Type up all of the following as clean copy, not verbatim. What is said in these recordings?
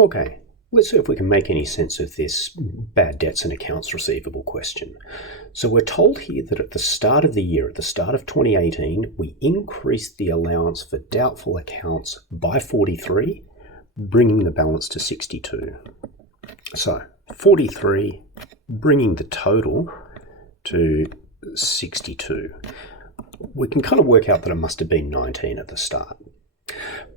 Okay, let's see if we can make any sense of this bad debts and accounts receivable question. So we're told here that at the start of the year, at the start of 2018, we increased the allowance for doubtful accounts by 43, bringing the balance to 62. So 43, bringing the total to 62. We can kind of work out that it must have been 19 at the start.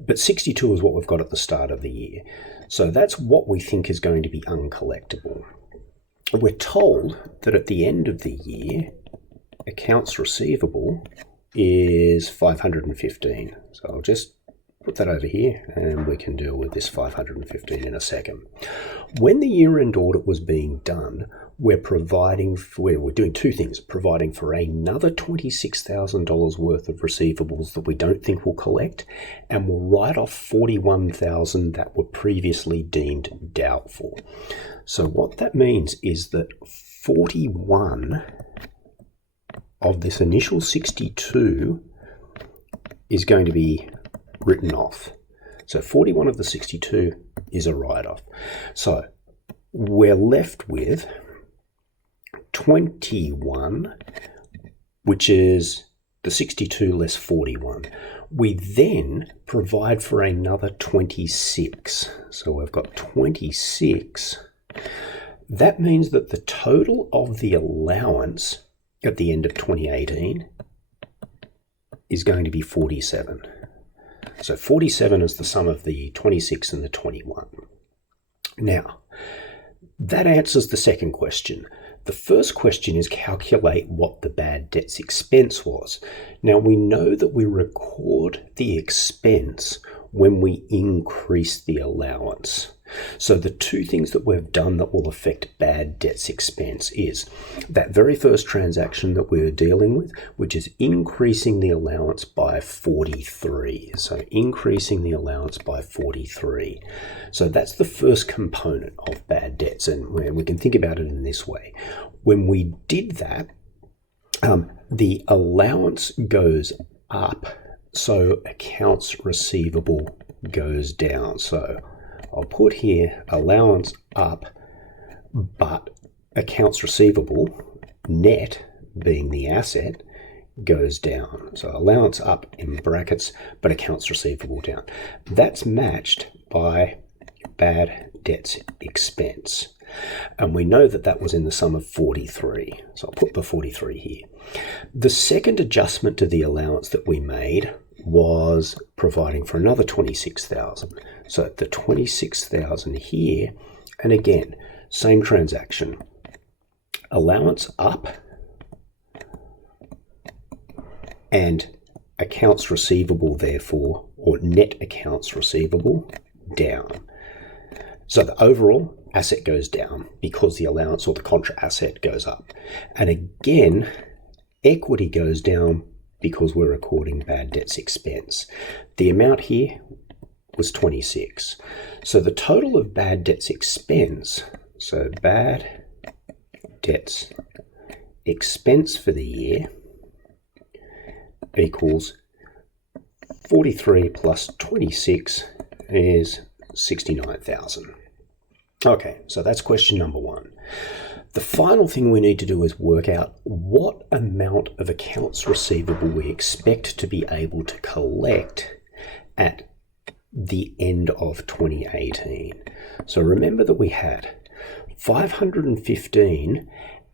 But 62 is what we've got at the start of the year. So that's what we think is going to be uncollectible. We're told that at the end of the year, accounts receivable is 515. So I'll just put that over here and we can deal with this 515 in a second. When the year-end audit was being done, we're doing two things: providing for another $26,000 worth of receivables that we don't think we'll collect, and we'll write off $41,000 that were previously deemed doubtful. So what that means is that 41 of this initial 62 is going to be written off. So 41 of the 62 is a write-off. So we're left with 21, which is the 62 less 41. We then provide for another 26. So we've got 26. That means that the total of the allowance at the end of 2018 is going to be 47. So 47 is the sum of the 26 and the 21. Now, that answers the second question. The first question is calculate what the bad debts expense was. Now, we know that we record the expense when we increase the allowance. So the two things that we've done that will affect bad debts expense is that very first transaction that we're dealing with, which is increasing the allowance by 43. So increasing the allowance by 43. So that's the first component of bad debts, and we can think about it in this way. When we did that, the allowance goes up, so accounts receivable goes down. So I'll put here allowance up, but accounts receivable, net being the asset, goes down. So allowance up in brackets, but accounts receivable down. That's matched by bad debts expense. And we know that that was in the sum of 43. So I'll put the 43 here. The second adjustment to the allowance that we made was providing for another 26,000. So the 26,000 here, and again, same transaction. Allowance up and accounts receivable, therefore, or net accounts receivable, down. So the overall asset goes down because the allowance or the contra asset goes up. And again, equity goes down because we're recording bad debts expense. The amount here was 26. So the total of bad debts expense, so bad debts expense for the year equals 43 plus 26 is 69,000. Okay, so that's question number one. The final thing we need to do is work out what amount of accounts receivable we expect to be able to collect at the end of 2018. So remember that we had 515,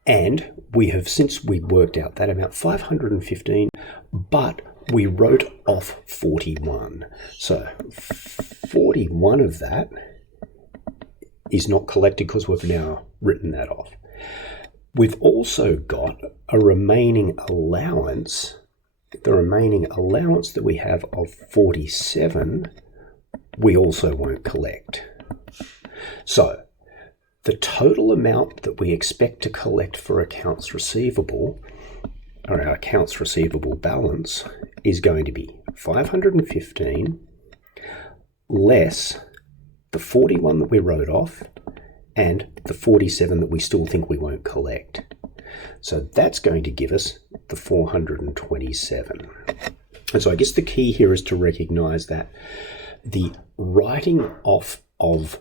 and since we worked out that amount, 515, but we wrote off 41. So 41 of that is not collected because we've now written that off. We've also got a remaining allowance. The remaining allowance that we have of 47, we also won't collect. So the total amount that we expect to collect for accounts receivable, or our accounts receivable balance, is going to be 515 less the 41 that we wrote off and the 47 that we still think we won't collect. So that's going to give us the 427. And so I guess the key here is to recognize that the writing off of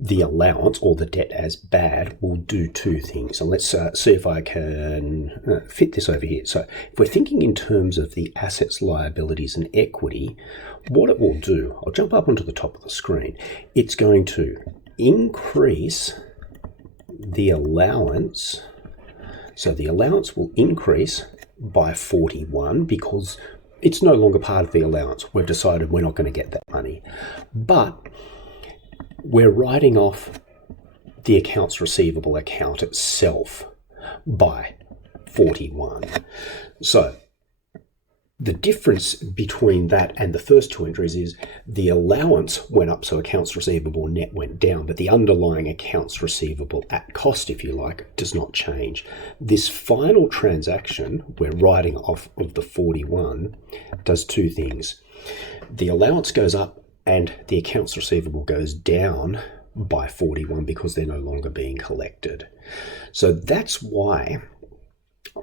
the allowance or the debt as bad will do two things. And let's see if I can fit this over here. So if we're thinking in terms of the assets, liabilities, and equity, what it will do, I'll jump up onto the top of the screen. It's going to increase the allowance. So the allowance will increase by 41 because it's no longer part of the allowance. We've decided we're not going to get that money. But we're writing off the accounts receivable account itself by 41. So the difference between that and the first two entries is the allowance went up, so accounts receivable net went down, but the underlying accounts receivable at cost, if you like, does not change. This final transaction, we're writing off of the 41, does two things. The allowance goes up and the accounts receivable goes down by 41 because they're no longer being collected. So that's why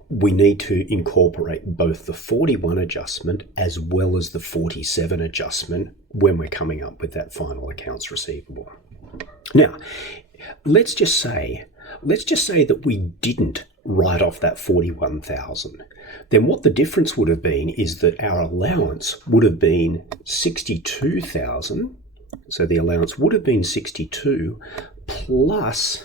we need to incorporate both the 41 adjustment as well as the 47 adjustment when we're coming up with that final accounts receivable. Now, let's just say that we didn't write off that 41,000. Then what the difference would have been is that our allowance would have been 62,000. So the allowance would have been 62 plus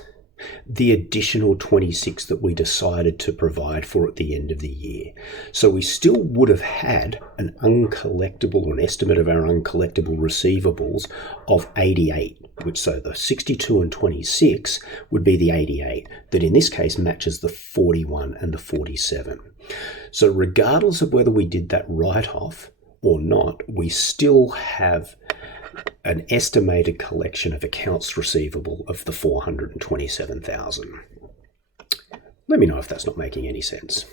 the additional 26 that we decided to provide for at the end of the year. So we still would have had an uncollectible, or an estimate of our uncollectible receivables of 88, which, so the 62 and 26 would be the 88, that in this case matches the 41 and the 47. So regardless of whether we did that write-off or not, we still have an estimated collection of accounts receivable of the 427,000. Let me know if that's not making any sense.